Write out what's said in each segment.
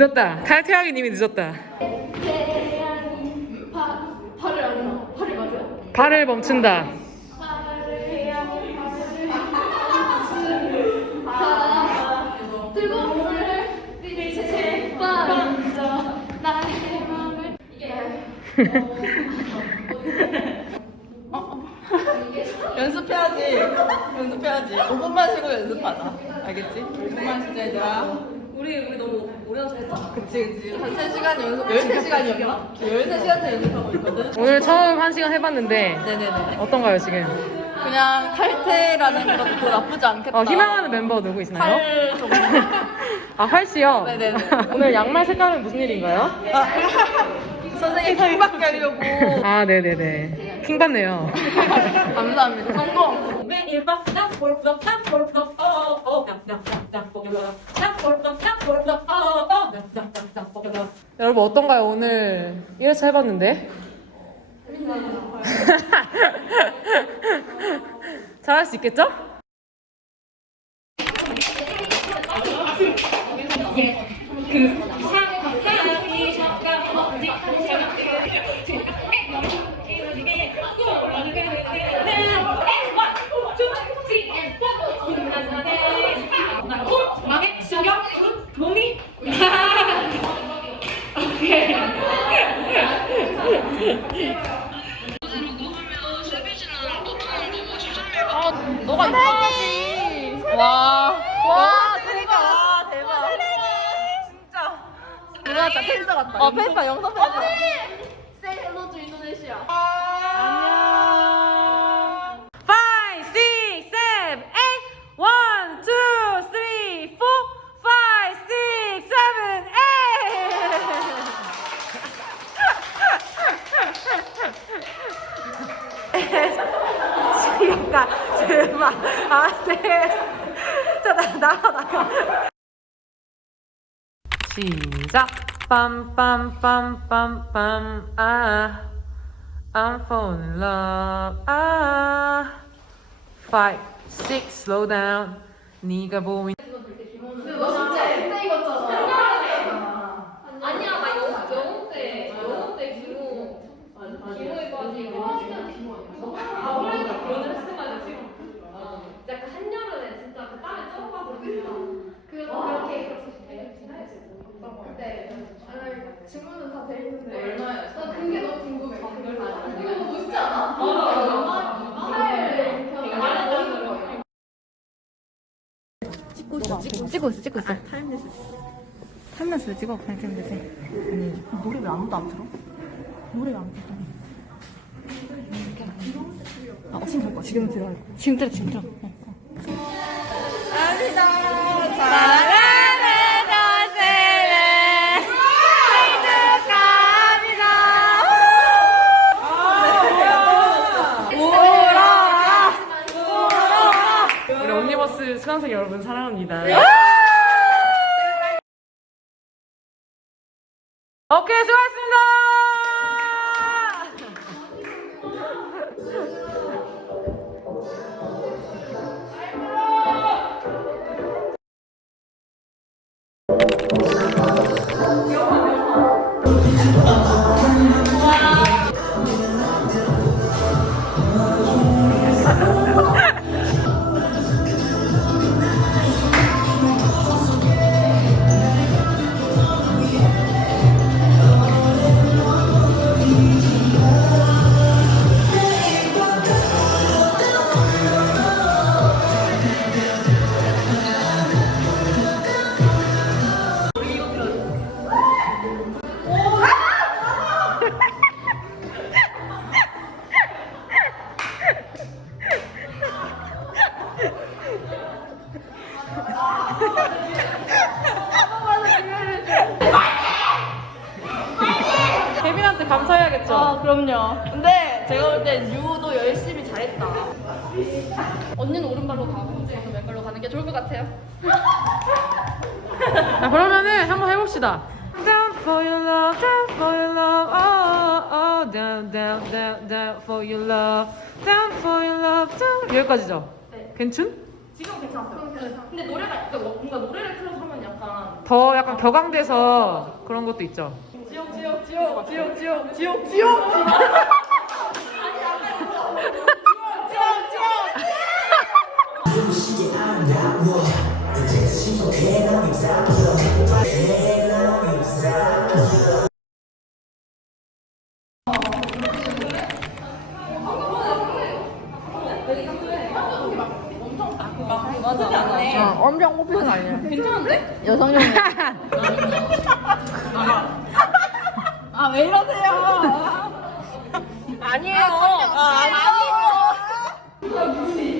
늦었다. 탈퇴하기님이 늦었다. 태양이 파 팔을 안 나. 팔이 맞아요? 발을 멈춘다. 태양이 팔을 다 뜨거운 물을 빛에 반져 나의 마음을 연습해야지. 연습해야지. 5분만 쉬고 연습하자. 알겠지? 5분만 쉬자 얘들아. 우리 우리 너무 연습했잖아. 그치 그치. 한 3시간 연습. 13시간이었나? 13시간째 연습하고 있거든. 오늘 처음 한 시간 해봤는데 네네네. 어떤가요 지금? 그냥 탈퇴라는 것도 나쁘지 않겠다. 어, 희망하는 멤버 누구 있나요? 팔 정도. 아 활씨요. 네네네. 오늘 양말 색깔은 무슨 일인가요? 아, 선생님 킹받게 하려고. 아 네네네. 킹 받네요. 감사합니다. 성공. 땀볼럭 땀볼럭 어어 여러분 어떤가요 오늘 1회차 해봤는데? 잘할 수 있겠죠? 망해 같다. 펜서 같다. 어, 펜서. 영상 펜서. Say hello to Indonesia. 안녕. 5, 6, 7, 8 1, 2, 3, 4 5, 6, 7, 8 지금가 제발 안돼 자 나, 나가 나가 시작 빰빰빰빰빰 아 I'm falling in love. Ah, five, six, slow down. 네가 보인. 너 진짜 찍고 있어, 찍고 있어. 타임레스. 타임레스를 찍어, 그냥 찍으면 되지. 노래 왜 아무도 안 틀어? 노래 왜안 틀어? 아, 어, 지금 할 거야. 지금 들어. 지금 들어, 지금 들어. 우리 수강생 여러분 사랑합니다. 오케이 수고하셨습니다. 제가 볼 땐 유도 열심히 잘했다. 언니는 오른발로 가고 저는 왼발로 가는 게 좋을 것 같아요. 자, 그러면은 한번 해봅시다. Down for your love, down for your love, oh, oh, oh, down, down, down, down for your love, down for your love, down. 여기까지죠? 네. 괜춘? 지금 괜찮았어요. 근데 노래가 약간 뭔가 노래를 틀어서 하면 약간 더 약간 격앙돼서 그런 것도 있죠. 지옥 지옥 지옥 지옥 지옥 지옥 지옥 지옥 어, 엄청 오픈 아니야. 괜찮은데? 여성용. 아, 왜 이러세요? 아니에요. 아, 아니에요.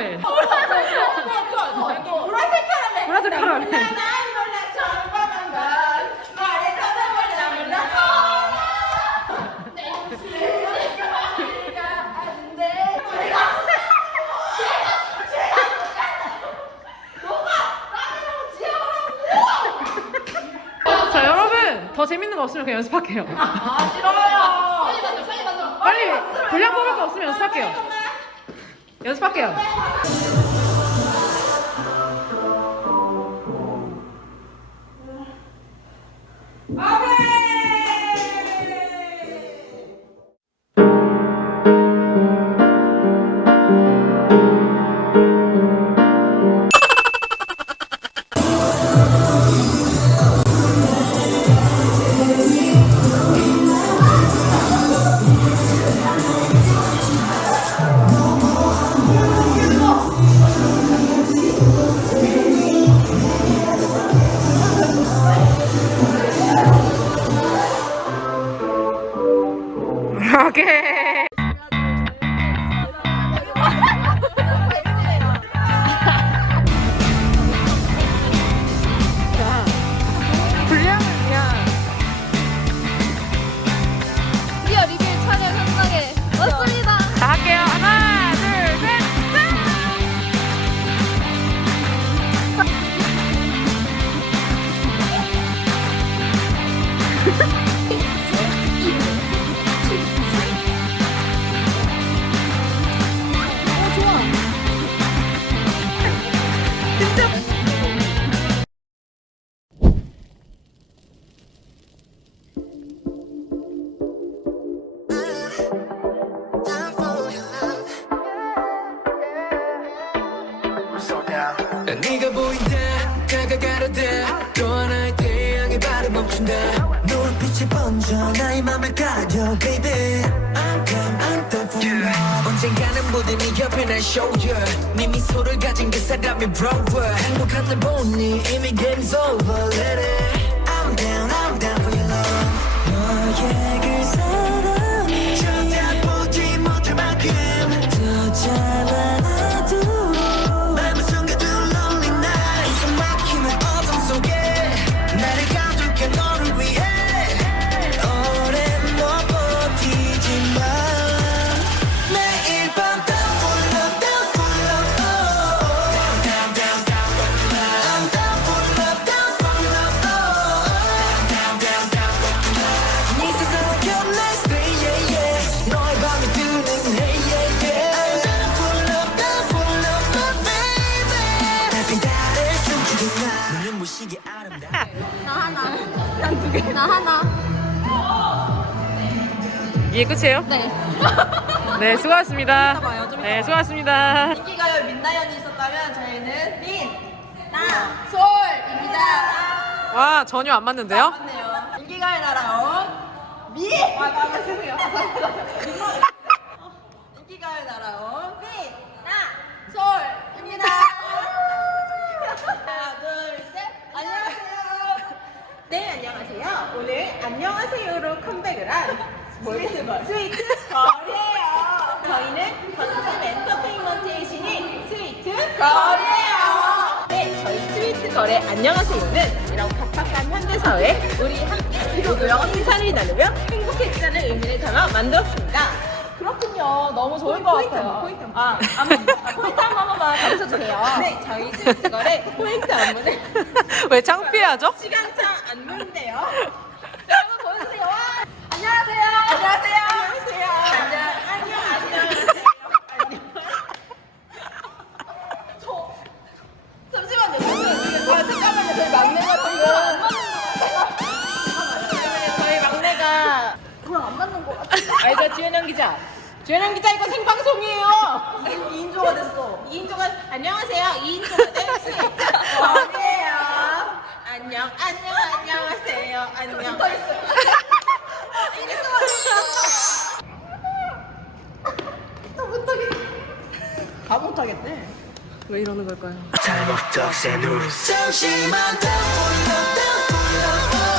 카라멜. 보라색 카라멜. 보라색 카라멜. 나날 몰라 정말 난 말에 타다 몰라 몰라 내 목소리가 안돼 내가 자 여러분 더 재밌는 거 없으면 그냥 연습할게요. 아 싫어요. 빨리 만들어 빨리 만들어. 빨리 분량 뽑을 거 없으면 연습할게요. Eu os. Ó, 발을 멈춘다 노을빛이 번져 나의 맘을 가려 baby I'm done I'm done for you 언젠가는 모든 네 옆에 날 show you 네 미소를 가진 그 사람이 brother 행복한 날 보니 이미 game's over let it I'm down I'm down for your love 너의 그 사랑 쳐다보지 못할 만큼 더 잘 이게 끝이에요? 네. 네, 수고하셨습니다. 봐요, 좀 네, 수고하셨습니다. 인기가요 민나연이 있었다면 저희는 민, 나, 솔입니다. 와, 전혀 안 맞는데요? 맞네요. 인기가요 날아온 미! 아, 죄송해요. 인기가요 날아온 미, 나, 솔입니다. 하나, 둘, 셋. 안녕하세요. 네, 안녕하세요. 오늘 안녕하세요로 컴백을 한 스위트 걸. 스위트 걸이에요. 저희는 컨셉 엔터테인먼트의 신인 스위트 걸이에요. 네, 저희 스위트 걸의 안녕하세요는 이런 각박한 현대사회에 우리 함께 모두와 인사를 나누며 행복해지자는 의미를 담아 만들었습니다. 그렇군요. 너무 좋을 것 같아요. 포인트, 아, 안무. 아, 포인트 한 번만 가르쳐 주세요. 네, 저희 스위트 걸의 포인트 안무는 왜 창피하죠? 시간차 안무인데요. 안녕, 안녕, 안녕하세요. 안녕. 다 못하겠네. 왜 이러는 걸까요? 잘못된 눈 잠시만 더 불러 이제